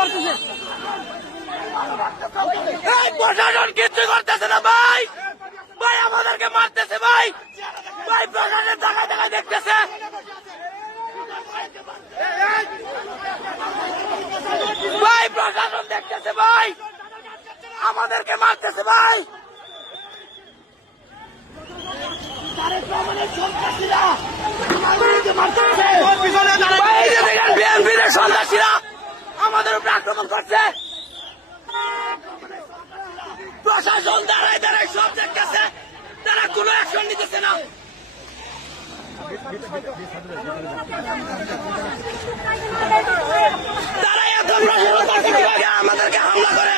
করতেছে। প্রশাসন কিচ্ছু করতেছে না ভাই, ভাই আমাদেরকে মারতেছে ভাই, ভাই প্রশাসন টাকা টাকা দেখতেছে, ভাই প্রশাসন দেখতেছে ভাই, আমাদেরকে মারতেছে ভাই। বিএনপির সন্ত্রাসীরা আমাদের উপরে আক্রমণ করছে, প্রশাসন দাঁড়ায় দাঁড়ায় সব দেখতেছে, তারা কোনো অ্যাকশন নিতেছে না। তারা এত প্রশাসন আমাদেরকে হামলা করে